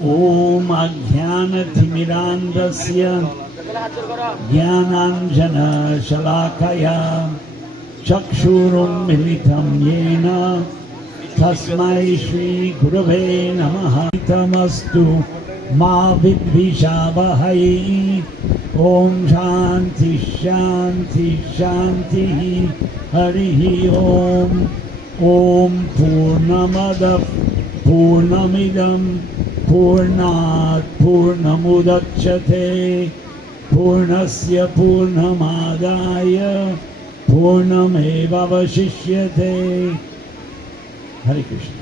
ओम अज्ञानतिमिरान्धस्य ज्ञानाञ्जनशलाकया चक्षुरुन्मिलितं येन तस्मै श्रीगुरवे नमः। तमस्तु मा विद्विषावहै। ओम शांति शांति शांति। हरिः ओम। ओम पूर्णमदः पूर्णमिदं पूर्णात् पूर्णमुदच्यते पूर्णस्य पूर्णमादाय पूर्णमेवावशिष्यते। हरे कृष्ण।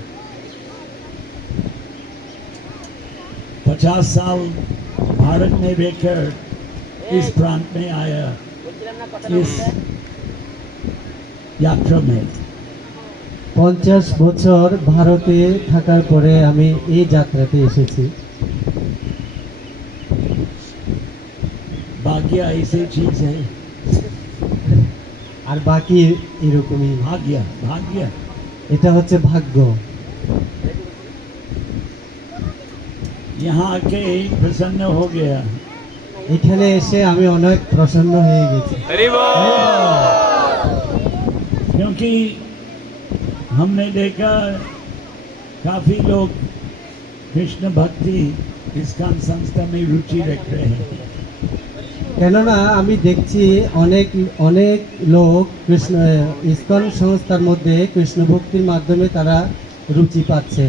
50 साल भारत में रहकर इस प्रांत में आया, इस यात्रा में 50 বছর ভারতে থাকার পরে আমি এই যাত্রাতে এসেছি। भाग्य ऐसी चीज है, আর বাকি এরকমই। भाग्य भाग्य এটা হচ্ছে ভাগ্য। यहाँ आके प्रसन्न हो गया। এখানে এসে আমি অনেক প্রসন্ন হয়ে গেছি। क्योंकि हमने देखा काफी लोग कृष्ण भक्ति इस्कॉन संस्था में रुचि रख रहे हैं। কেননা আমি দেখছি অনেক অনেক লোক কৃষ্ণ ইসকন সংস্থার মধ্যে কৃষ্ণ ভক্তির মাধ্যমে তারা রুচি পাচ্ছে।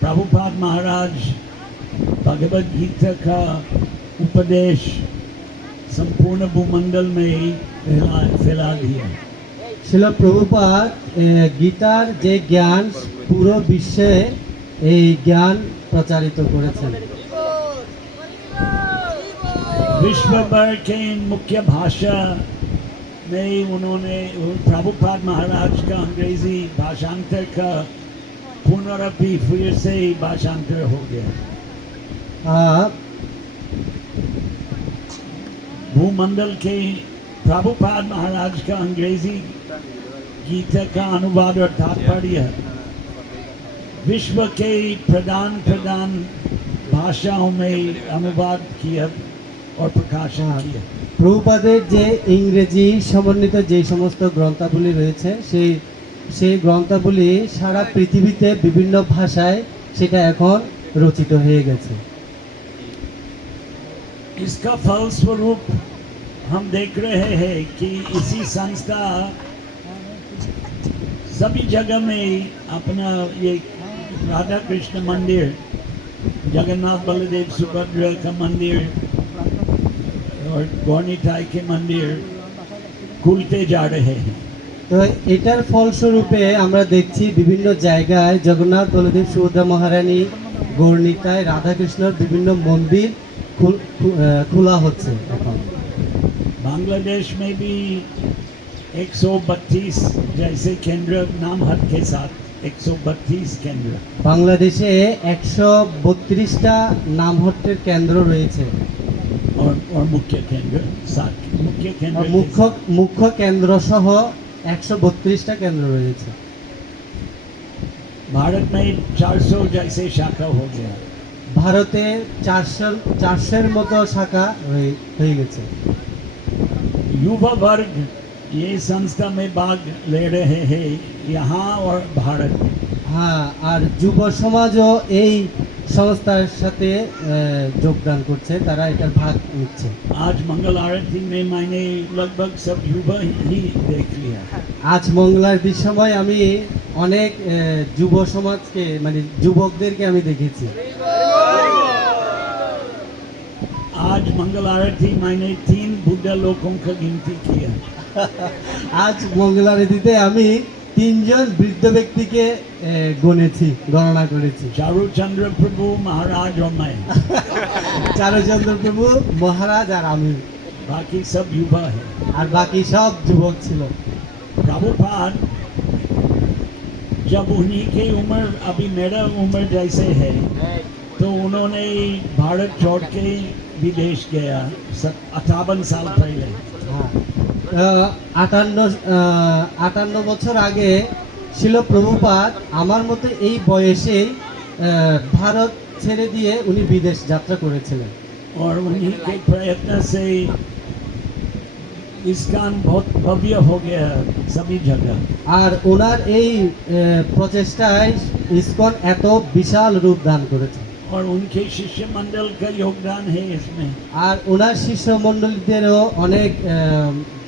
प्रभुपाद महाराज भगवद गीता का उपदेश संपूर्ण भूमंडल में फैला दिया। শিল প্রভুপাদ গীতার যে জ্ঞান পুরো বিশ্বে এই জ্ঞান প্রচারিত করেছেন। विश्व भर के मुख्य भाषा में उन्होंने प्रभुपाद महाराज का अंग्रेजी भाषांतर का पुनरावृत्ति फिर से भाषांतर हो गया। भूमंडल के प्रभुपाद महाराज का अंग्रेजी गीता का अनुवाद और तात्पर्य विश्व के प्रधान भाषाओं में अनुवाद किया और प्रकाशन किया। প্রভুপাদের যে ইংরেজি সমন্বিত যে সমস্ত গ্রন্থাবলী রয়েছে সেই গ্রন্থাবলী সারা পৃথিবীতে বিভিন্ন ভাষায় সেটা এখন রচিত হয়ে গেছে। इसका फलस्वरूप हम देख रहे हैं कि इसी संस्था सभी जगह में अपना ये राधा कृष्ण मंदिर, जगन्नाथ बलदेव सुभद्रा का मंदिर और गौनीताई के मंदिर खुलते जा रहे हैं। তো এটার ফলস্বরূপে আমরা দেখছি বিভিন্ন জায়গায় জগন্নাথ বলদেব সুভদ্রা মহারানী গৌরনীতায় রাধাকৃষ্ণর বিভিন্ন মন্দির খোলা হচ্ছে এখন। बांग्लादेश में भी 132 जैसे केंद्र नाम हद के साथ 132 केंद्र। বাংলাদেশে 132টা নামহট্টের কেন্দ্র রয়েছে और मुख्य केंद्र 7 मुख्य केंद्र মুখ্য কেন্দ্র সহ 132টা কেন্দ্র রয়েছে। भारत में 400 जैसे शाखा हो गया। ভারতে 400-এর মতো শাখা হয়ে গেছে। युवा वर्ग ये संस्था में भाग ले रहे हैं यहाँ और भारत। হ্যাঁ, আর যুব সমাজও এই সংস্থার সাথে যোগদান করছে, তারা এটার ভাগ নিচ্ছে। आज मंगल आरती में मैंने लगभग सब युवा ही देख लिया। আজ মঙ্গল আরতির সময় আমি অনেক যুব সমাজকে মানে যুবকদেরকে আমি দেখেছি। आज मंगल आरती मैंने 3 बुद्धा लोगों का गिनती किया। আজ মঙ্গল আরতিতে আমি 3জন বৃদ্ধ ব্যক্তিকে গণনা করেছি। चारुचंद्र प्रभु महाराज और मैं। চারুচন্দ্র প্রভু মহারাজ আর আমি, बाकी सब युवा है। আর বাকি সব যুবক ছিল। प्रभुपाद जब उन्हीं की उम्र अभी मेरा उम्र जैसे है तो उन्होंने भारत छोड़ के विदेश गया 58 साल पहले। 58 বছর আগে ছিল প্রভুপাদ আমার মতে এই বয়সেই ভারত ছেড়ে দিয়ে উনি বিদেশ যাত্রা করেছিলেন। और उन्हीं के प्रयत्न से इस्कॉन बहुत भव्य हो गया सभी जगह। আর ওনার এই প্রচেষ্টায় ইসকন এত বিশাল রূপ দান করেছে। और उनके शिष्य मंडल का योगदान है इसमें। আর ওনার শিষ্য মণ্ডলীদেরও অনেক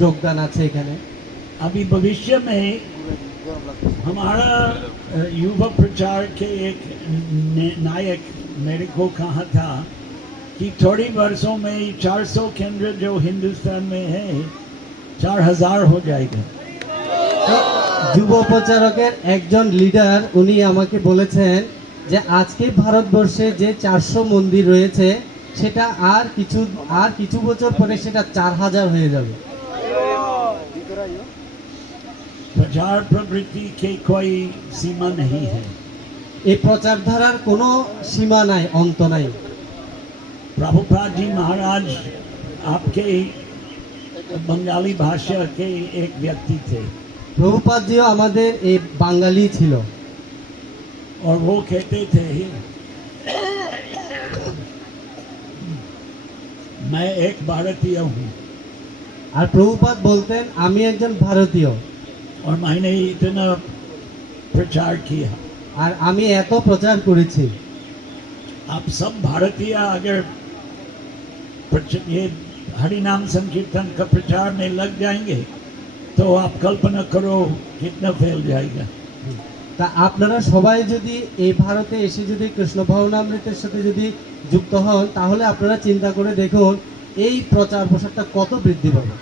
যোগদান আছে এখানে। अभी भविष्य में हमारा युवा प्रचार के एक नायक मेरे को कहा था कि थोड़ी वर्षों में 400 केंद्र जो हिंदुस्तान में है 4000 हो जाएगा। তো যুব প্রচারকের একজন লিডার উনি আমাকে বলেছেন যে আজকে ভারতবর্ষে যে 400 মন্দির রয়েছে সেটা আর কিছু বছর পরে সেটা 4000 হয়ে যাবে। प्रचार प्रवृत्ति के कोई सीमा नहीं है। এই প্রচারধারার কোনো সীমা নাই, অন্ত নাই। प्रभुपाद जी महाराज आपके बंगाली भाषा के एक व्यक्ति थे প্রভুপাদজিও আমাদের এই বাঙালি ছিল। और वो कहते थे मैं एक भारतीय हूँ আর প্রভুপাদ বলতেন আমি একজন ভারতীয় और मैंने इतना प्रचार किया। আর আমি এত প্রচার করেছি। आप सब भारतीय अगर ये हरि नाम संकीर्तन का प्रचार में लग जाएंगे तो आप कल्पना करो कितना फैल जाएगा। তা আপনারা সবাই যদি এই ভারতে এসে যদি কৃষ্ণ ভাবনামৃতের সাথে যদি যুক্ত হন তাহলে আপনারা চিন্তা করে দেখুন এই প্রচার প্রসারটা কত বৃদ্ধি পাবে।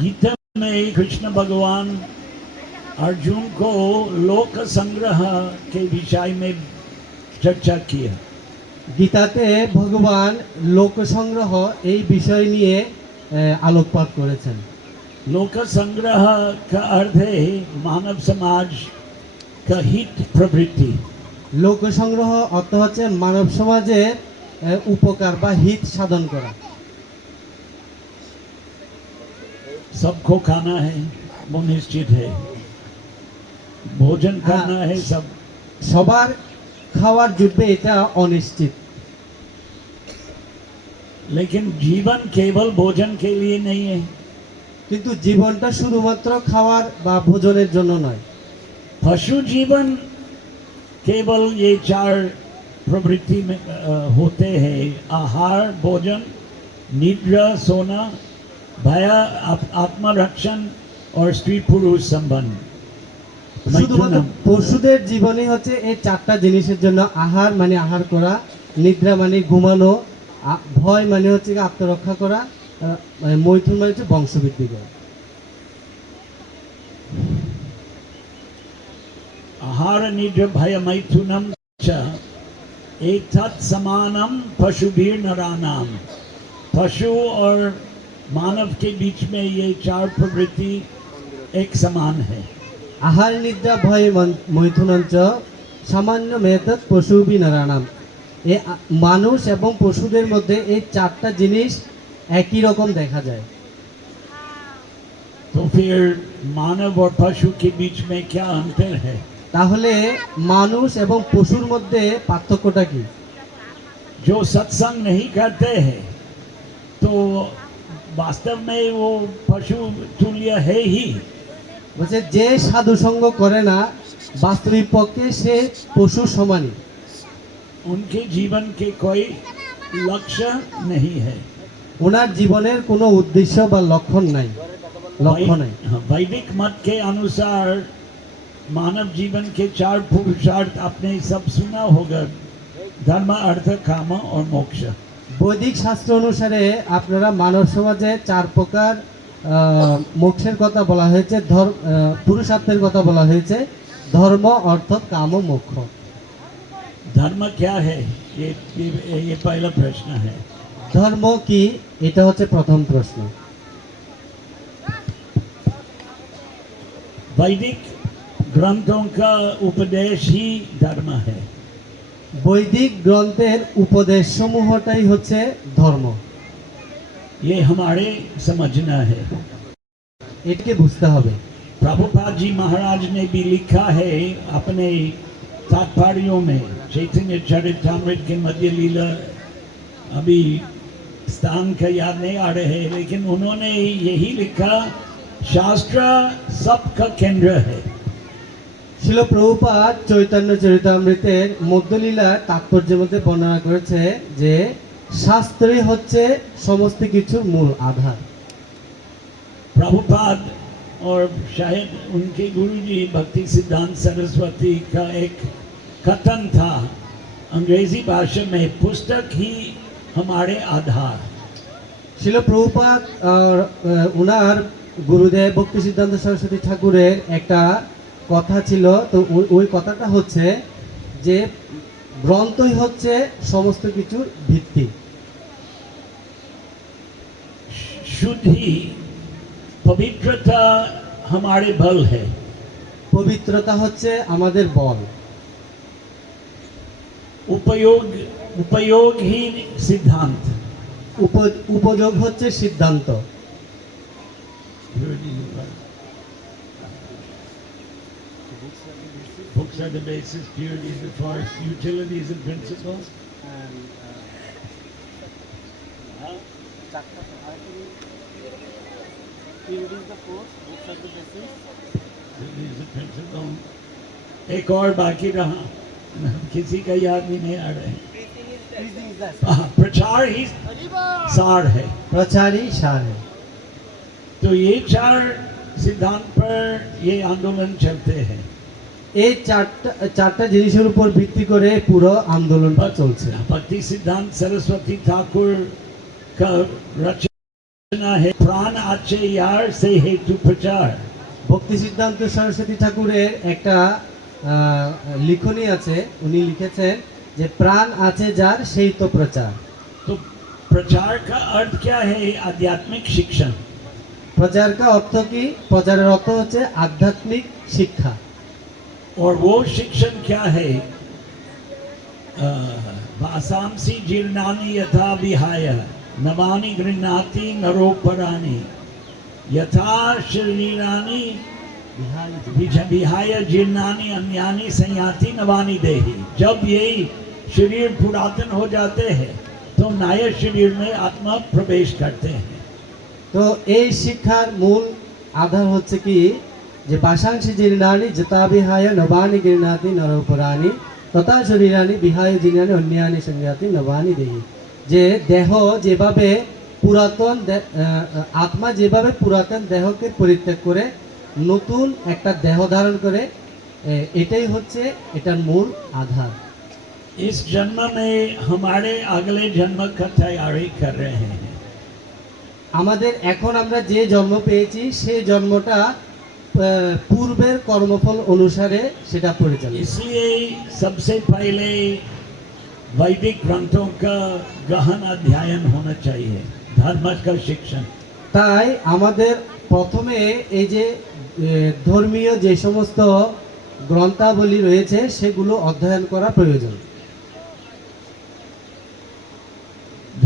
गीता में कृष्ण भगवान अर्जुन को लोक संग्रह के विषय में चर्चा किया। গীতাতে ভগবান লোক সংগ্রহ এই বিষয় নিয়ে আলোকপাত করেছেন। लोक संग्रह का अर्थ है मानव समाज का हित प्रवृत्ति। লোক সংগ্রহ অর্থ হচ্ছে মানব সমাজের উপকার বা হিত সাধন করা। सबको खाना है वो निश्चित है, भोजन करना है सब, সবার খাওয়ার জুটবে এটা অনিশ্চিত। लेकिन जीवन केवल भोजन के लिए नहीं है। কিন্তু জীবনটা শুধুমাত্র খাওয়ার বা ভোজনের জন্য নয়। पशु जीवन केवल ये 4 प्रवृत्ति में होते हैं, आहार, भोजन, निद्रा, सोना, भया, आत्मरक्षण और स्त्री पुरुष संबंध। শুধুমাত্র পশুদের জীবনই হচ্ছে এই 4টা জিনিসের জন্য। আহার মানে আহার করা, নিদ্রা মানে ঘুমানো, ভয় মানে হচ্ছে আত্মরক্ষা করা, মৈথুন মানে হচ্ছে বংশবৃদ্ধি করা। आहार निद्रा भय मैथुनम च एतत् समानम पशुभिर नरानाम। पशु और मानव के बीच में ये 4 प्रवृत्ति एक समान है। আহার নিদ্রা ভয় মৈথুনঞ্চ সামান্য মেতৎ পশুবি নারানাম। এই মানুষ এবং পশুদের মধ্যে এই 4টা জিনিস একই রকম দেখা যায়। तो फिर मानव और पशु के बीच में क्या अंतर है? তাহলে মানুষ এবং পশুর মধ্যে পার্থক্যটা কি? जो सत्संग नहीं करते हैं तो वास्तव में वो पशु तुल्य है ही। বলছে যে সাধু সঙ্গ করে না বাস্তবিক পক্ষে সে পশুর সমানই। उनके जीवन के कोई लक्ष्य नहीं है। ওনার জীবনের কোনো উদ্দেশ্য বা লক্ষণ নাই, লক্ষ্য নাই। वैदिक मत के अनुसार मानव जीवन के 4 पुरुषार्थ आपने सब सुना होगा, धर्म, अर्थ, काम और मोक्ष। বৈদিক শাস্ত্র অনুসারে আপনারা মানব সমাজে 4 প্রকার মোক্ষের কথা বলা হয়েছে, পুরুষার্থের কথা বলা হয়েছে, ধর্ম, অর্থ, কাম ও মোক্ষ। धर्म क्या है? ये पहला प्रश्न है। ধর্ম কি? এটা হচ্ছে প্রথম প্রশ্ন। वैदिक ग्रंथों का उपदेश ही धर्म है। বৈদিক গ্রন্থের উপদেশ সমূহটাই হচ্ছে ধর্ম। ये हमारे समझना है। এটাকে বুঝতে হবে। प्रभुपाद जी महाराज ने भी लिखा है अपने तात्पर्यों में, चैतन्य चरितामृत के मध्य लीला, अभी स्थान का याद नहीं आ रहे हैं, लेकिन उन्होंने यही लिखा, शास्त्र सबका केंद्र है। শিল প্রভুপাদ চৈতন্য চরিতামৃতের মধ্যলীলার তাৎপর্যের মধ্যে বর্ণনা করেছে যে শাস্ত্রই হচ্ছে সমস্ত কিছুর মূল আধার। प्रभुपाद और शायद उनके गुरुजी भक्ति सिद्धांत सरस्वती का एक कथन था अंग्रेजी भाषा में, पुस्तक ही हमारे आधार। শিল প্রভুপাদ আর উনার গুরুদেব ভক্তি সিদ্ধান্ত সরস্বতী ঠাকুরের একটা কথা ছিল, তো ওই কথাটা হচ্ছে যে গ্রন্থই হচ্ছে সমস্ত কিছুর ভিত্তি। शुद्धि पवित्रता हमारे बल है। পবিত্রতা হচ্ছে আমাদের বল। उपयोग ही सिद्धांत। উপযোগ হচ্ছে সিদ্ধান্ত। Books are the basis, purity is the force, utility is the principle. Purity is the principle. एक और बाकी रहा, किसी का याद भी नहीं आ रहा है। प्रचार ही सार है। প্রচারই সার है। तो ये चार सिद्धांत पर ये आंदोलन चलते हैं। এই চারটা জিনিসের উপর ভিত্তি করে পুরো আন্দোলনটা চলছে। भक्ति सिद्धांत सरस्वती ठाकुर का रचना है, प्राण आचे यार से हेतु प्रचार। ভক্তি সিদ্ধান্ত সরস্বতী ঠাকুরের একটা লিখনী আছে, উনি লিখেছেন যে প্রাণ আছে যার সেই তো প্রচার। तो प्रचार का अर्थ क्या है? आध्यात्मिक शिक्षण। প্রচার का অর্থ কি? প্রচারের অর্থ হচ্ছে আধ্যাত্মিক শিক্ষা। और वो शिक्षण क्या है? भासांसी जीर्णानि यथा विहाय नवानि गृह्णाति नरोपराणि यथा शरीरानि विहाय जीर्णानि अन्यानि संयाति नवानि देहि। जब ये शरीर पुरातन हो जाते हैं तो नए शरीर में आत्मा प्रवेश करते हैं। তো এই শিক্ষার মূল আধার হচ্ছে কি যে বাসাংশি জীর্ণানি যথা বিহায় নবানি গৃহ্ণাতি নরোপরাণি তথা শরীরানি বিহায় জীর্ণানি অন্যানি সংজ্ঞাতি নবানি দেহি। যে দেহ যেভাবে পুরাতন আত্মা যেভাবে পুরাতন দেহকে পরিত্যাগ করে নতুন একটা দেহ ধারণ করে, এটাই হচ্ছে এটার মূল আধার। इस जन्म में हमारे अगले जन्म का तैयारी कर रहे हैं। আমাদের এখন আমরা যে জন্ম পেয়েছি সেই জন্মটা পূর্বের কর্মফল অনুসারে সেটা পরিচালিত। इसलिए सबसे पहले वैदिक ग्रंथों का गहन अध्ययन होना चाहिए, धर्म का शिक्षण। তাই আমাদের প্রথমে এই যে ধর্মীয় যে সমস্ত গ্রন্থাবলী রয়েছে সেগুলো অধ্যয়ন করা প্রয়োজন।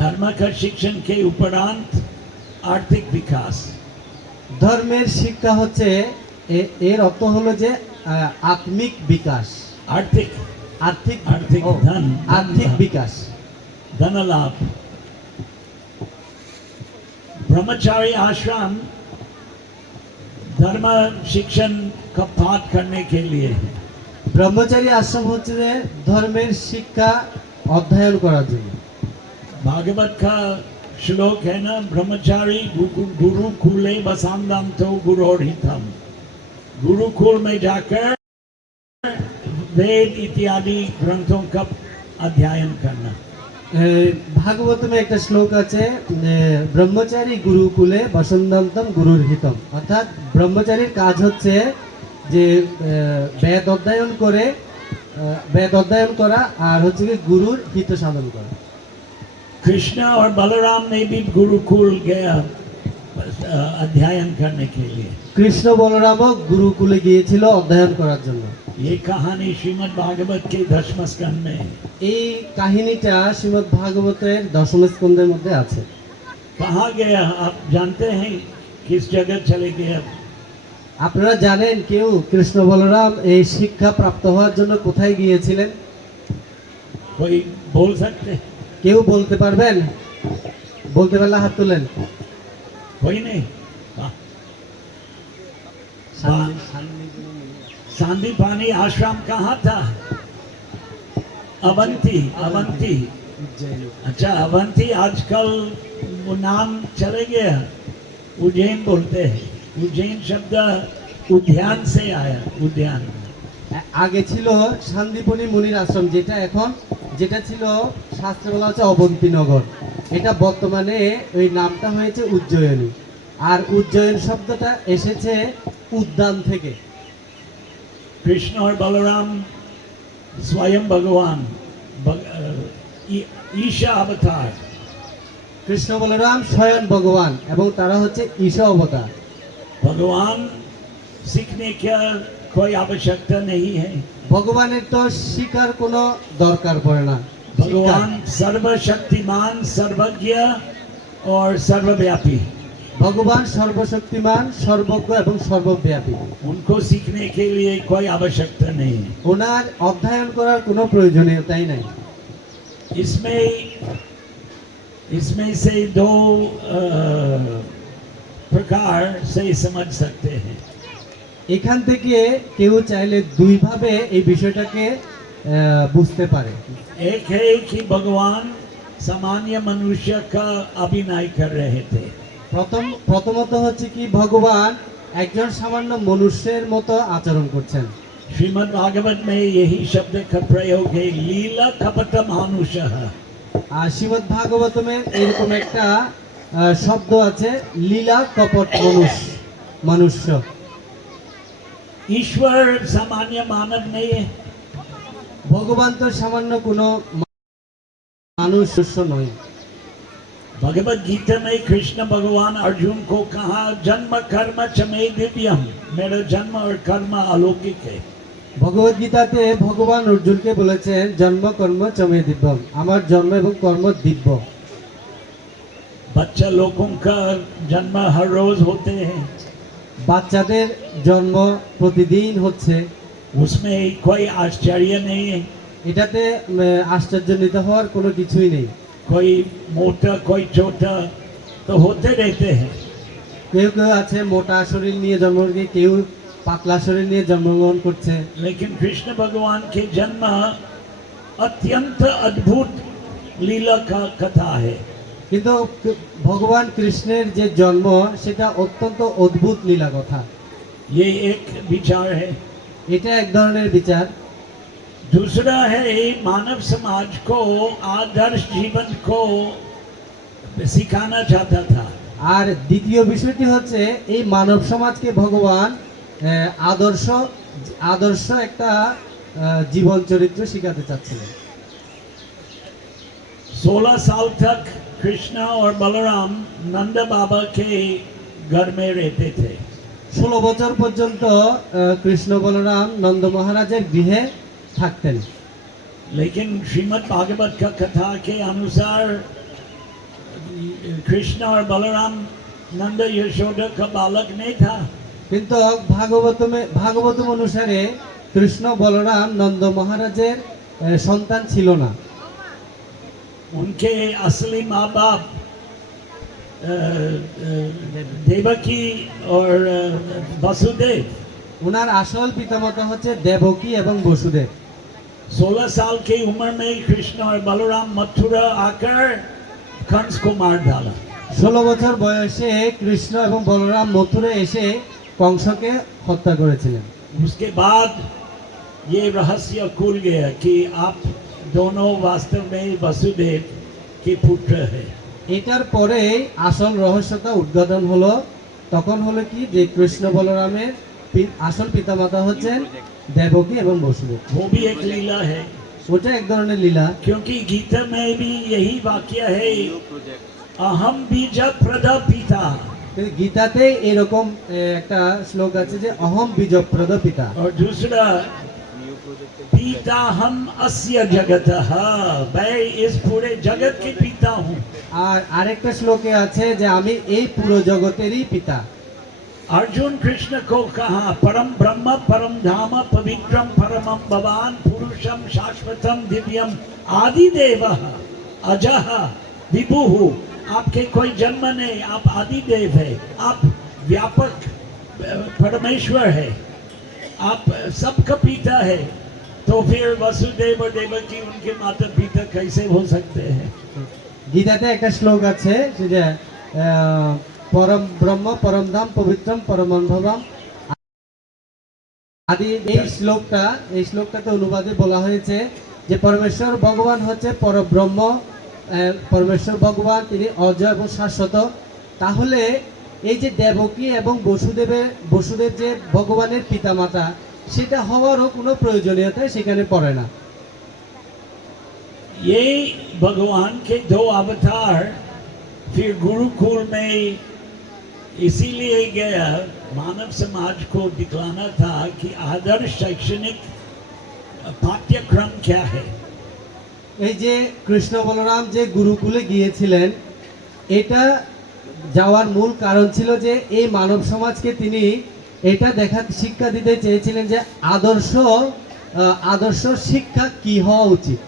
धर्म का शिक्षण के उपरांत आर्थिक विकास। ধর্মের শিক্ষা হচ্ছে এর অর্থ হলো যে আত্মিক বিকাশ, आर्थिक আর্থিক आर्थिक धन, আর্থিক বিকাশ, धन लाभ। ब्रह्मचारी आश्रम धर्म शिक्षण का पाठ करने के लिए है। ব্রহ্মচারী আশ্রম হচ্ছে যে ধর্মের শিক্ষা অধ্যয়ন করার জন্য। भागवत का श्लोक है ना, ब्रह्मचारी गुरुकुले बसांदम तो गुरोहितम। गुरुकुल में जाकर वेद इत्यादि ग्रंथों का अध्ययन करना। ভাগবতমে একটা শ্লোক আছে, ব্রহ্মচারী গুরুকুলে বসন্তম গুরুর হিতম। অর্থাৎ ব্রহ্মচারীর কাজ হচ্ছে যে বেদ অধ্যয়ন করে, বেদ অধ্যয়ন করা আর হচ্ছে কি গুরুর হিত সাধন করা। कृष्ण और बलराम ने भी गुरुकुल गया अध्ययन करने के लिए। কৃষ্ণ বলরামও গুরুকুলে গিয়েছিল অধ্যয়ন করার জন্য। ये कहानी श्रीमद् भागवत के 10वें स्कंद में है। এই কাহিনীটা শ্রীমদ্ ভাগবতের 10ম স্কন্ধের মধ্যে আছে। कहाँ गया आप जानते हैं? किस जगह चले गए अब? আপনারা জানেন কেউ কৃষ্ণ বলরাম এই শিক্ষা প্রাপ্ত হওয়ার জন্য কোথায় গিয়েছিলেন? कोई बोल सकते? কেউ বলতে পারবেন? বলতে পারলে হাত তুলেন। कोई नहीं? वाह। सांदीपानी आश्रम कहाँ था? अवंती, अवंती। अच्छा, अवंती आजकल वो नाम चले गया, उज्जैन बोलते हैं। उज्जैन शब्द उद्यान से आया, उद्यान। আগে ছিল শান্তিপনি মুনির আশ্রম, যেটা ছিল শাস্ত্রে বলা হচ্ছে অবন্তীনগর। এটা বর্তমানে ওই নামটা হয়েছে উজ্জয়িনী। আর উজ্জয়ন শব্দটা এসেছে উদ্যান থেকে। कृष्ण और बलराम स्वयं भगवान, ईशा अवतार। কৃষ্ণ বলরাম স্বয়ং ভগবান এবং তারা হচ্ছে ঈশা অবতার। भगवान सीखने का कोई आवश्यकता नहीं है। ভগবানের তো শিকার কোনো দরকার পড়ে না। भगवान सर्वशक्तिमान, सर्वज्ञ और सर्वव्यापी। ভগবান সর্বশক্তিমান, সর্বজ্ঞ এবং সর্বব্যাপী। उनको सीखने के लिए कोई आवश्यकता नहीं है। ওনার অধ্যয়ন করার কোনো প্রয়োজনীয়তাই নাই। इसमें से दो प्रकार से समझ सकते हैं। এখান থেকে কেউ চাইলে দুইভাবে এই বিষয়টাকে বুঝতে পারে। एक है कि भगवान सामान्य मनुष्य का अभिनय कर रहे थे। প্রথমত হচ্ছে কি ভগবান একজন সামান্য মনুষ্যের মতো আচরণ করছেন। श्रीमद् भागवत में यही शब्द का प्रयोग है, लीला कपट मानुषः। আর শ্রীমদ্ ভাগবতমে এরকম একটা শব্দ আছে, লীলা কপট মনুষ্য। ईश्वर सामान्य मानव नहीं है। ভগবান তো সামান্য কোনো মানুষ নয়। भगवत गीता में कृष्ण भगवान अर्जुन को कहा, जन्म कर्म च मे दिव्यम, मेरा जन्म और कर्म अलौकिक है। ভগবত গীতাতে ভগবান অর্জুনকে বলেছেন, জন্ম কর্ম চমে দিব্যম, আমার জন্ম এবং কর্ম দিব্য। बच्चा लोगों का जन्म हर रोज होते हैं, বাচ্চাদের জন্ম প্রতিদিন হচ্ছে, उसमें कोई आश्चर्य नहीं है। এটাতে আশ্চর্যান্বিত হওয়ার কোনো কিছুই নেই। कोई मोटा कोई छोटा तो होते रहते हैं। কেউ কেউ আছে মোটা শরীর নিয়ে জন্মগ্রহণ করে, কেউ পাতলা শরীর নিয়ে জন্মগ্রহণ করছে। लेकिन कृष्ण भगवान के जन्म अत्यंत अद्भुत लीला का कथा है। কিন্তু ভগবান কৃষ্ণের যে জন্ম সেটা অত্যন্ত অদ্ভুত লীলা কথা। ये एक विचार है। এটা এক ধরনের বিচার। दूसरा है मानव समाज को आदर्श जीवन को सिखाना चाहता था। আর দ্বিতীয় বিষয়টি হচ্ছে এই মানব সমাজকে ভগবান আদর্শ একটা জীবন চরিত্র শিখাতে চাচ্ছিলেন। 16 साल तक कृष्ण और बलराम नंद बाबा के घर में रहते थे। 16 বছর পর্যন্ত কৃষ্ণ বলরাম নন্দ মহারাজের গৃহে থাকতেন। लेकिन श्रीमद् भागवत का कथा के अनुसार कृष्ण और बलराम नंद यशोदा का बालक नहीं था। কিন্তু ভাগবতম অনুসারে কৃষ্ণ বলরাম নন্দ মহারাজের সন্তান ছিল না। उनके असली माँ बाप देवकी और वसुदेव। ওনার আসল পিতামাতা হচ্ছে দেবকী এবং বসুদেব। 16 साल की उम्र में कृष्ण और बलराम मथुरा आकर कंस को मार डाला। 16 বছর বয়সে কৃষ্ণ এবং বলরাম মথুরা এসে কংসকে হত্যা করেছিলেন। उसके बाद ये रहस्य खुल गया कि आप दोनों वास्तव में वसुदेव के पुत्र हैं। এটার পরে আসল রহস্যটা উদ্ঘাটন হলো। তখন হলো কি যে কৃষ্ণ বলরামের আসল পিতামাতা হচ্ছেন দেবকী এবং বসুদেব। वो भी एक लीला है, ওটা এক ধরনের লীলা। क्योंकि गीता में भी यही वाक्य है, अहम बीज प्रदा पिता। কিন্তু গীতাতে এরকম একটা শ্লোক আছে যে অহম বীজপ্রদ পিতা। और दूसरा, पिता हम अस्य जगत, मैं इस पूरे जगत के पिता हूँ। আর আরেকটা শ্লোকে আছে যে আমি এই পুরো জগতেরই পিতা। अर्जुन कृष्ण को कहा परम ब्रह्म परम धाम पवित्रम परमम भवान पुरुषम शाश्वतम दिव्यम आदिदेव अजह विभुः। आपके कोई जन्म नहीं, आप आदिदेव है, आप व्यापक परमेश्वर है, आप सबका पिता है। तो फिर वसुदेव और देवकी उनके माता पिता कैसे हो सकते हैं? গীতাতে একটা শ্লোক আছে যে পরম ব্রহ্ম পরম ধাম পবিত্রম পরমম্ভবম আদি। এই শ্লোকটাতে অনুবাদে বলা হয়েছে যে পরমেশ্বর ভগবান হচ্ছে পরব্রহ্ম, পরমেশ্বর ভগবান তিনি অজয় এবং শাশ্বত। তাহলে এই যে দেবকী এবং বসুদেব যে ভগবানের পিতামাতা, সেটা হওয়ারও কোনো প্রয়োজনীয়তা সেখানে পড়ে না। ये भगवान के दो अवतार फिर गुरुकुल में इसीलिए गया, मानव समाज को दिखलाना था कि आदर्श शैक्षणिक पाठ्यक्रम क्या है। এই যে কৃষ্ণ বলরাম যে গুরুকুলে গিয়েছিলেন, এটা যাওয়ার মূল কারণ ছিল যে এই মানব সমাজকে তিনি এটা শিক্ষা দিতে চেয়েছিলেন যে আদর্শ শিক্ষা কি হওয়া উচিত।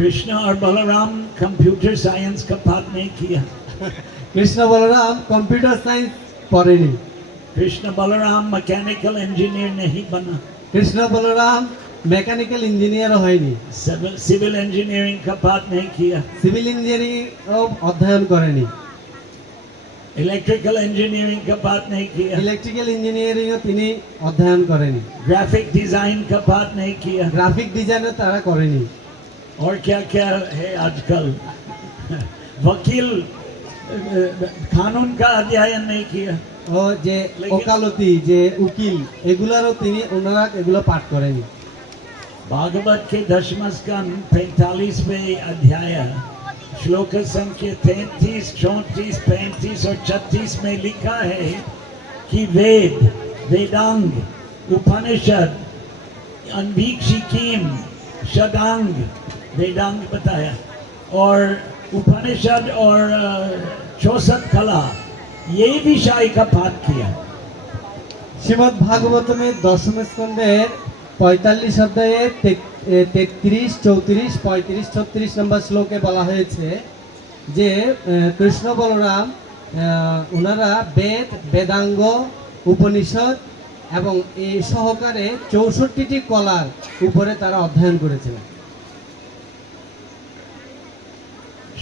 कृष्ण और बलराम कंप्यूटर साइंस का पाठ नहीं किया। কৃষ্ণ বলরাম কম্পিউটার সায়েন্স পড়েনি। कृष्ण बलराम मैकेनिकल इंजीनियर नहीं बना। কৃষ্ণ বলরাম মেকানিক্যাল ইঞ্জিনিয়ারও হয়নি। सिविल इंजीनियरिंग का पाठ नहीं किया। সিভিল ইঞ্জিনিয়ারিং অধ্যয়ন করেনি। इलेक्ट्रिकल इंजीनियरिंग का पाठ नहीं किया। ইলেকট্রিক্যাল ইঞ্জিনিয়ারিংও তিনি অধ্যয়ন করেনি। ग्राफिक डिजाइन का पाठ नहीं किया। গ্রাফিক ডিজাইনও তারা করেনি। और क्या क्या है आजकल, वकील कानून का अध्ययन नहीं किया। ও যে ওকালতি যে উকিল এগুলারও ওনারা এগুলো পাঠ করেনি। भागवत के दशम स्कंद 45वें अध्याय श्लोक संख्या 33, 34, 35 और 36 में लिखा है कि वेद, वेदांग, उपनिषद, अनवीक्षिकीम, षडांग, वेदांग बताया, और उपनिषद और 64 कला, ये विषय का पाठ किया। শ্রীমদ্ ভাগবতমের দশম স্কন্ধের 45 অধ্যায়ের 33, 34, 35, 36 নম্বর শ্লোকে বলা হয়েছে যে কৃষ্ণ বলরাম ওনারা বেদাঙ্গ, উপনিষদ এবং এই সহকারে 64টি কলার উপরে তারা অধ্যয়ন করেছিলেন।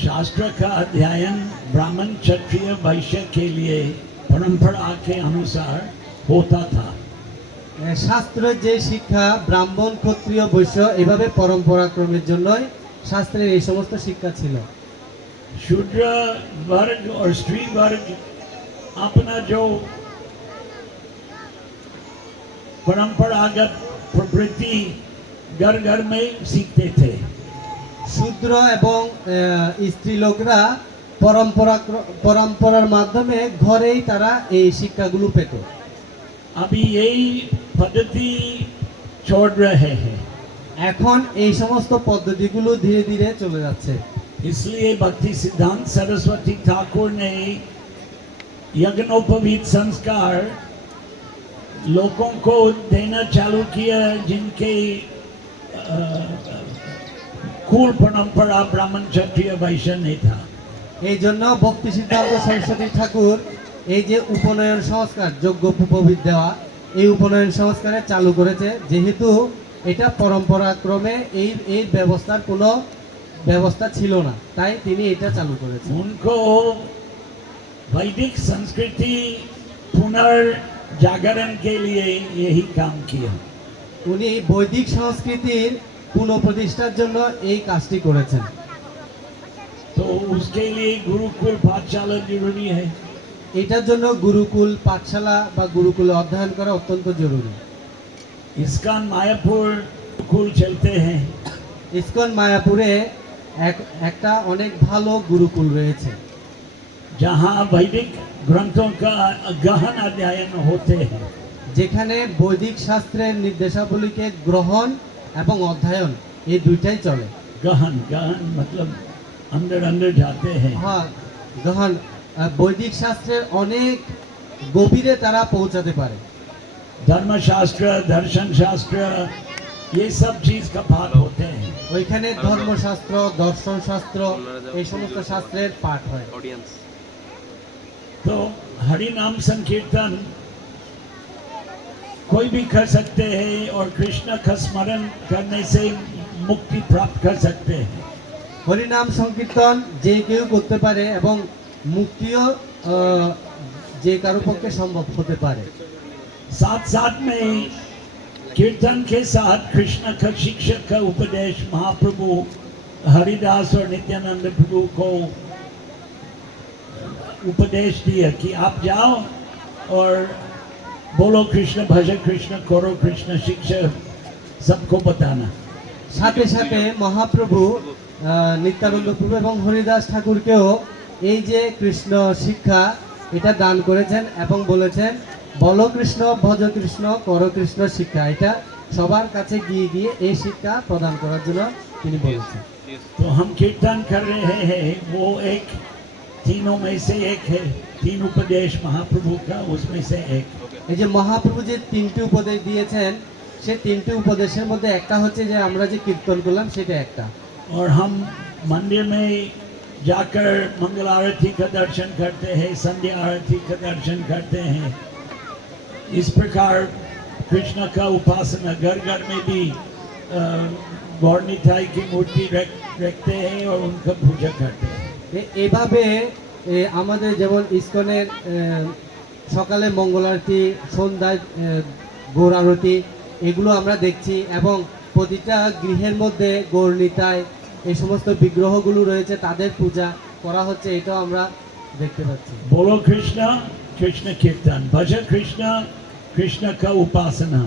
शास्त्र का अध्ययन ब्राह्मण क्षत्रिय वैश्य के लिए परंपरा के अनुसार होता था। শাস্ত্রের যে শিক্ষা ব্রাহ্মণ ক্ষত্রিয় বৈশ্য এভাবে পরম্পরাক্রমের জন্যই শাস্ত্রের এই সমস্ত শিক্ষা ছিল। शूद्र वर्ग और स्त्री वर्ग अपना जो परंपरागत प्रवृत्ति घर घर में सीखते थे। শূদ্র এবং স্ত্রী লোকরা পরম্পরার মাধ্যমে ঘরেই তারা এই শিক্ষাগুলো পেত। अभी यही पद्धति छोड़ रहे हैं। এখন এই সমস্ত পদ্ধতিগুলো ধীরে ধীরে চলে যাচ্ছে। इसलिए भक्ति सिद्धांत सरस्वती ठाकुर ने यज्ञोपवीत संस्कार लोगों को देना चालू किया, जिनके कुल परंपरा ब्राह्मण क्षत्रिय वैश्य नहीं था। এই জন্য ভক্তি সিদ্ধান্ত সরস্বতী ঠাকুর এই যে উপনয়ন সংস্কার, যজ্ঞ উপবীত দেওয়া, এই উপনয়ন সংস্কারে চালু করেছে, যেহেতু এটা পরম্পরাক্রমে এই ব্যবস্থার কোনো ব্যবস্থা ছিল না, তাই তিনি এটা চালু করেছেন। उनको वैदिक संस्कृति पुनर्जागरण के लिए यही काम किया। উনি বৈদিক সংস্কৃতির পুনঃপ্রতিষ্ঠার জন্য এই কাজটি করেছেন। तो उसके लिए गुरुकुल पाठशाला जरूरी है। এটার জন্য গুরুকুল পাঠশালা বা গুরুকুলে অধ্যয়ন করা অত্যন্ত জরুরি। इस्कॉन मायापुर गुरुकुल चलते हैं। ইসকন মায়াপুরে একটা অনেক ভালো গুরুকুল রয়েছে, जहाँ वैदिक ग्रंथों का गहन अध्ययन होते हैं। যেখানে বৈদিক শাস্ত্রের নির্দেশাবলীকে গ্রহণ এবং অধ্যয়ন এই দুইটাই চলে। गहन गहन मतलब अंदर अंदर जाते हैं। হ্যাঁ, গ্রহণ বৈদিক শাস্ত্রের অনেক গভীরে তারা পৌঁছাতে পারে। धर्म शास्त्र, दर्शन शास्त्र, ये सब चीज का पाठ होते हैं। ওইখানে ধর্মশাস্ত্র, দর্শন শাস্ত্র এই সমস্ত শাস্ত্রের পাঠ হয়। ऑडियंस तो हरि नाम संकीर्तन कोई भी कर सकते हैं और कृष्ण का स्मरण करने से मुक्ति प्राप्त कर सकते हैं। হরিনাম সংকীর্তন যে কেউ করতে পারে এবং মুক্তিও যে কারো পক্ষে সম্ভব হতে পারে। साथ साथ में कीर्तन के साथ कृष्ण का शिक्षक का उपदेश महाप्रभु हरिदास और नित्यानंद प्रभु को उपदेश दिया कि आप जाओ और बोलो कृष्ण, भज कृष्ण, करो कृष्ण, शिक्षा सबको बताना। সাথে সাথে মহাপ্রভু নিত্যানন্দ প্রভু এবং হরিদাস ঠাকুরকেও এই যে কৃষ্ণ শিক্ষা এটা দান করেছেন এবং বলেছেন বলো কৃষ্ণ, ভজ কৃষ্ণ, করো কৃষ্ণ শিক্ষা, এটা সবার কাছে গিয়ে গিয়ে এই শিক্ষা প্রদান করার জন্য তিনি বলেছেন। तो हम कीर्तन कर रहे हैं, वो एक तीनों में से एक है, तीन उपदेश महाप्रभु का उसमें से एक। এই যে মহাপ্রভু যে তিনটি উপদেশ দিয়েছেন সে তিনটি উপদেশের মধ্যে একটা হচ্ছে যে আমরা যে কীর্তন করলাম সেটা একটা। और हम मंदिर में जाकर मंगल आरती का दर्शन करते हैं, संध्या आरती का दर्शन करते हैं। इस प्रकार कृष्ण का उपासना घर घर में भी गौर निताई की मूर्ति रखते हैं और उनका पूजा करते हैं। এভাবে আমাদের যেমন ইসকনের সকালে মঙ্গল আরতি, সন্ধ্যায় গৌর আরতি এগুলো আমরা দেখছি এবং প্রতিটা গৃহের মধ্যে গৌর নিতাই এই সমস্ত বিগ্রহগুলো রয়েছে, তাদের পূজা করা হচ্ছে, এটাও আমরা দেখতে পাচ্ছি। बोलो कृष्ण, कृष्ण कीर्तन, भज कृष्ण, कृष्ण का उपासना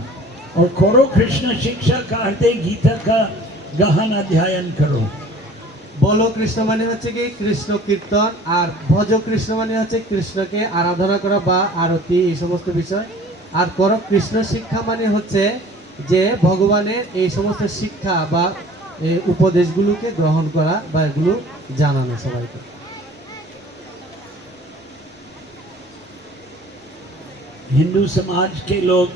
और करो कृष्ण शिक्षा का अर्थ है गीता का गहन अध्ययन करो। বলো কৃষ্ণ মানে হচ্ছে কি কৃষ্ণ কীর্তন, আর ভজ কৃষ্ণ মানে হচ্ছে কৃষ্ণকে আরাধনা করা বা আরতি এই সমস্ত বিষয়, আর করো কৃষ্ণ শিক্ষা মানে হচ্ছে যে ভগবানের এই সমস্ত শিক্ষা বা উপদেশগুলোকে গ্রহণ করা বা এগুলো জানানো সবাইকে। हिंदू समाज के लोग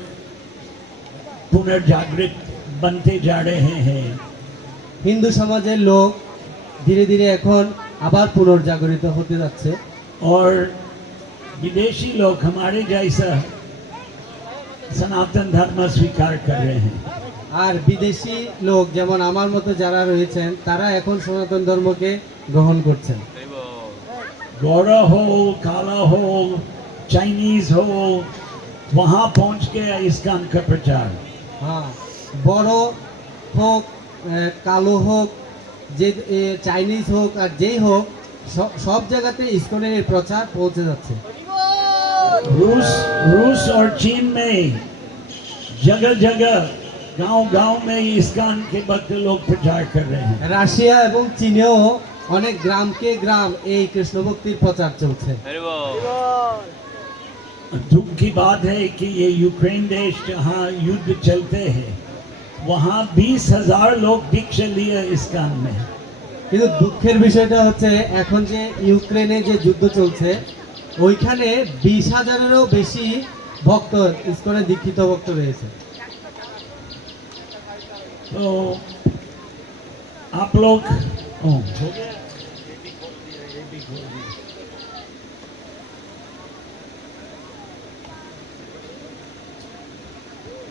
पुनर्जागृत बनते जा रहे हैं। হিন্দু সমাজের লোক ধীরে ধীরে এখন আবার পুনর্জাগরিত হতে যাচ্ছে और विदेशी लोग हमारे जैसा सनातन धर्म स्वीकार कर रहे हैं। আর বিদেশি লোক যেমন আমার মতো যারা রয়েছেন তারা এখন সনাতন ধর্মকে গ্রহণ করছেন। गौरा हो, काला हो, चाइनीज हो, वहां पहुंच के इस्कॉन का प्रचार। হ্যাঁ, বড় হোক, কালো হোক, যে চাইনিজ হোক আর যেই হোক সব জায়গাতে ইসকনের এই প্রচার পৌঁছে যাচ্ছে। रूस और चीन में जगह जगह गांव गांव में इस्कॉन के भक्त लोग प्रचार कर रहे हैं। রাশিয়া এবং চীনেও অনেক গ্রামকে গ্রাম এই কৃষ্ণ ভক্তির প্রচার চলছে। दुख की बात है कि ये यूक्रेन देश जहाँ युद्ध चलते हैं वहाँ 20,000 लोग दीक्षा लिए इस्कॉन में। কিন্তু দুঃখের বিষয়টা হচ্ছে এখন যে ইউক্রেনে যে যুদ্ধ চলছে ওইখানে 20,000-এরও বেশি ভক্ত ইসকনে দীক্ষিত ভক্ত রয়েছে। तो आप लोग हो गया?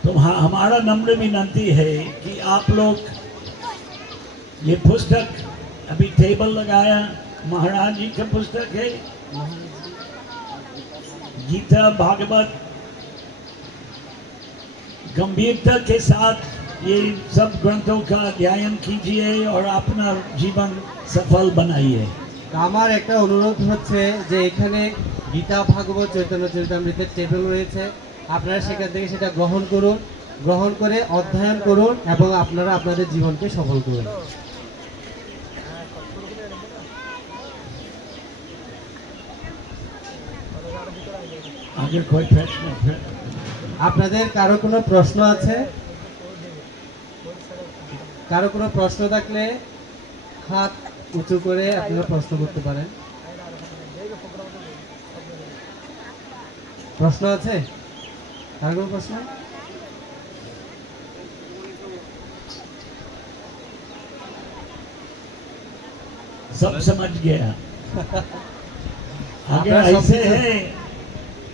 तो हमारा नम्र विनती है कि आप लोग ये पुस्तक अभी टेबल लगाया, महाराज जी का पुस्तक है गीता भागवत, गंभीरता के साथ ये सब ग्रंथों का अध्ययन कीजिए और अपना जीवन सफल बनाइए। আমার একটা অনুরোধ হচ্ছে যে এখানে গীতা ভাগবত চৈতন্য চরিতামৃতের টেবিল রয়েছে, আপনারা সেখান থেকে সেটা গ্রহণ করুন, গ্রহণ করে অধ্যয়ন করুন এবং আপনারা আপনাদের জীবনকে সফল করুন। आगे कोई प्रश्न है? আপনাদের কারো কোনো প্রশ্ন আছে? কারো কোনো প্রশ্ন থাকলে হাত উঁচু করে আপনারা প্রশ্ন করতে পারেন। প্রশ্ন আছে? আর কোনো প্রশ্ন? सब समझ गया। अगर आपका सब ऐसे कुछ- है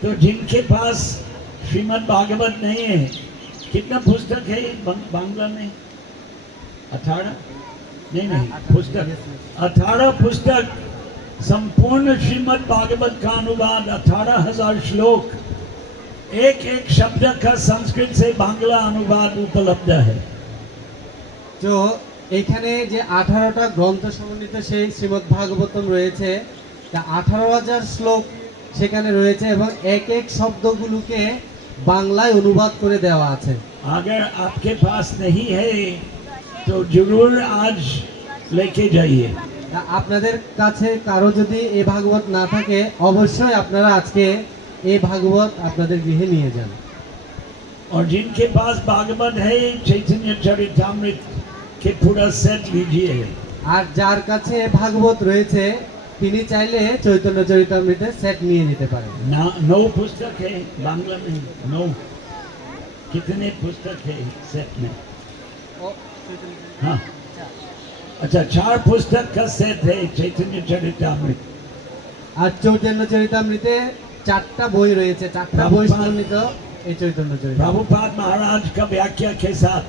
तो जिनके पास श्रीमद् भागवत नहीं है, कितना पुस्तक है बांग्ला में? 18? नहीं, पुस्तक 18 पुस्तक, संपूर्ण श्रीमद् भागवत का अनुवाद, 18,000 श्लोक, एक एक शब्द का संस्कृत से बांग्ला अनुवाद उपलब्ध है। তো এখানে যে 18টা গ্রন্থ সমন্বিত সেই শ্রীমদ্ ভাগবতম রয়েছে, তা 18,000 শ্লোক সেখানে রয়েছে এবং এক এক শব্দগুলোকে বাংলায় অনুবাদ করে দেওয়া আছে। अगर आपके पास नहीं है तो जरूर आज लेके जाइए। তা আপনাদের কাছে কারো যদি এই ভাগবত না থাকে, অবশ্যই আপনারা আজকে এই ভাগবত আপনাদের গৃহে নিয়ে যান। और जिनके पास भागवत है, चैतन्य चरितामृत के पूरा सेट लीजिए। আর যার কাছে ভাগবত রয়েছে তিনি চাইলে চৈতন্য চরিতামৃতের সেট নিয়ে নিতে পারেন। 9 पुस्तक है बांग्ला में, 9। कितने पुस्तक है सेट में? हाँ, अच्छा, 4 पुस्तक का सेट है चैतन्य चरितामृत। আর চৈতন্য চরিতামৃতে 4টা বই রয়েছে, 4টা বই সমন্বিত এই চৈতন্য চরিতামৃত। प्रभुपाद महाराज का व्याख्या के साथ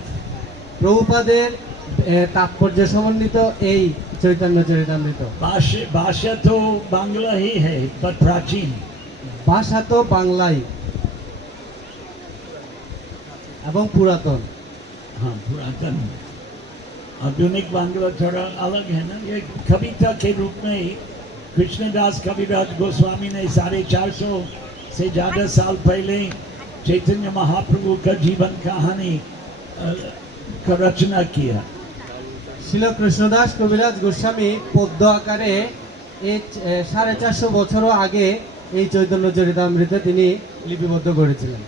প্রভুপাদের তাৎপর্য সমন্বিত এই চৈতন্য চরিতামৃত। भाषा तो बांग्ला ही है पर प्राचीन। ভাষা তো বাংলাই এবং পুরাতন। हाँ, पुरातन। आधुनिक बांग्ला थोड़ा अलग है ना। ये कविता के रूप में ही कृष्णदास कविराज गोस्वामी ने 450 से ज्यादा साल पहले चैतन्य महाप्रभु का जीवन कहानी का रचना किया। শিল কৃষ্ণদাস কবিরাজ গোস্বামী পদ্য আকারে এই 450 বছরও আগে এই চৈতন্য চরিতামৃত তিনি লিপিবদ্ধ করেছিলেন।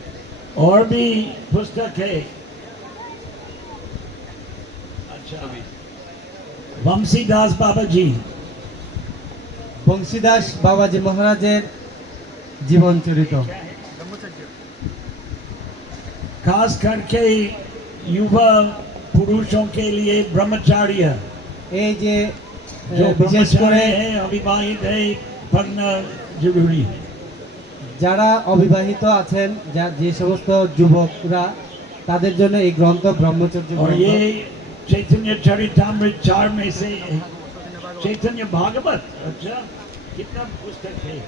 और भी पुस्तक है। अच्छा, वंशीदास बाबा जी, বংশীদাস বাবাজি মহারাজের জীবন চরিত। खास करके युवा पुरुषों के लिए ब्रह्मचार्य, এই যে जो বিশেষ করে ब्रह्मचारी है, अविवाहित है, पढ़ना जरूरी है। যারা অবিবাহিত আছেন, যে সমস্ত যুবকরা, তাদের জন্য এই গ্রন্থ ব্রহ্মচর্য और গ্রন্থ। ये चैतन्य चरितामृत 4 में से चैतन्य भागवत, अच्छा, कितना पुस्तक है?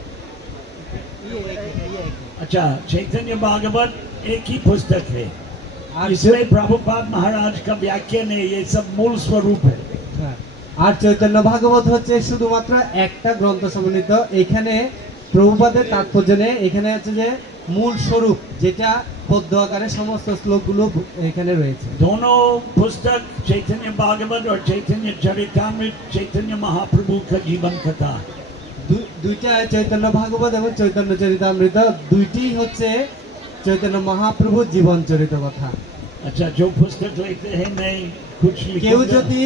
अच्छा, चैतन्य भागवत एक ही पुस्तक है। আর इसमें प्रभुपाद महाराज का व्याख्यान है, ये सब मूल स्वरूप है। হ্যাঁ, আর চৈতন্য ভাগবত হচ্ছে শুধুমাত্র একটা গ্রন্থ সমন্বিত। এখানে প্রভুপাদের তাৎপর্য নেই, এখানে হচ্ছে যে মূল স্বরূপ, যেটা পদ্য আকারে সমস্ত শ্লোকগুলো এখানে রয়েছে। दोनों पुस्तक चैतन्य भागवत और चैतन्य चरितामृत चैतन्य महाप्रभु का जीवन कथा। দুইটা চৈতন্য ভাগবত এবং চৈতন্য চরিতামৃত দুইটি হচ্ছে চৈতন্য মহাপ্রভুর জীবন চরিত কথা। अच्छा, जो पुस्तक लेते हैं मैं कुछ কেউ लिखूंगा। যদি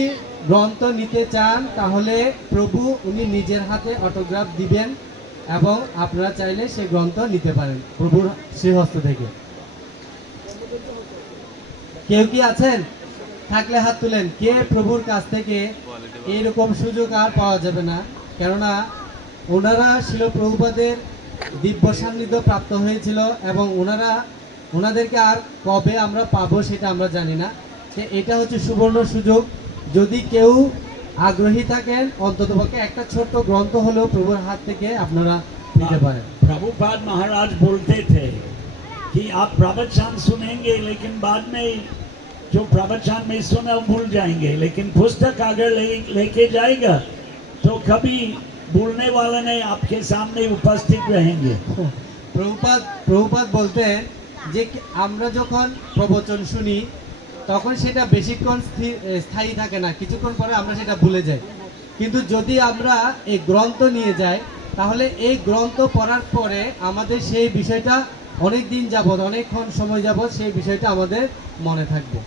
গ্রন্থ নিতে চান তাহলে প্রভু উনি নিজের হাতে অটোগ্রাফ দিবেন এবং আপনারা চাইলে সেই গ্রন্থ নিতে পারেন প্রভুর শ্রীহস্ত থেকে। কেউ কি আছেন? থাকলে হাত তুলেন। কে প্রভুর কাছ থেকে এইরকম সুযোগ আর পাওয়া যাবে না, কেননা ওনারা শিল প্রভুপাদের দিব্য সান্নিধ্য প্রাপ্ত হয়েছিল এবং ওনাদেরকে আর কবে আমরা পাবো সেটা আমরা জানি না। তো এটা হচ্ছে সুবর্ণ সুযোগ। যদি কেউ আগ্রহী থাকেন, অন্ততপক্ষে একটা ছোট্ট গ্রন্থ হলেও প্রভুর হাত থেকে আপনারা নিতে পারেন। प्रभुपाद महाराज बोलते थे कि आप प्रवचन सुनेंगे लेकिन बाद में जो प्रवचन में सुना भूल जाएंगे, लेकिन पुस्तक अगर लेके जाएगा तो कभी भूलने वाला नहीं, आपके सामने उपस्थित रहेंगे। প্রভুপাদ বলতেন যে আমরা যখন প্রবচন শুনি তখন সেটা বেশিক্ষণ স্থায়ী থাকে না, কিছুক্ষণ পরে আমরা সেটা ভুলে যাই। কিন্তু যদি আমরা এই গ্রন্থ নিয়ে যাই তাহলে এই গ্রন্থ পড়ার পরে আমাদের সেই বিষয়টা অনেক দিন যাবত, অনেকক্ষণ সময় যাবত সেই বিষয়টা আমাদের মনে থাকবে।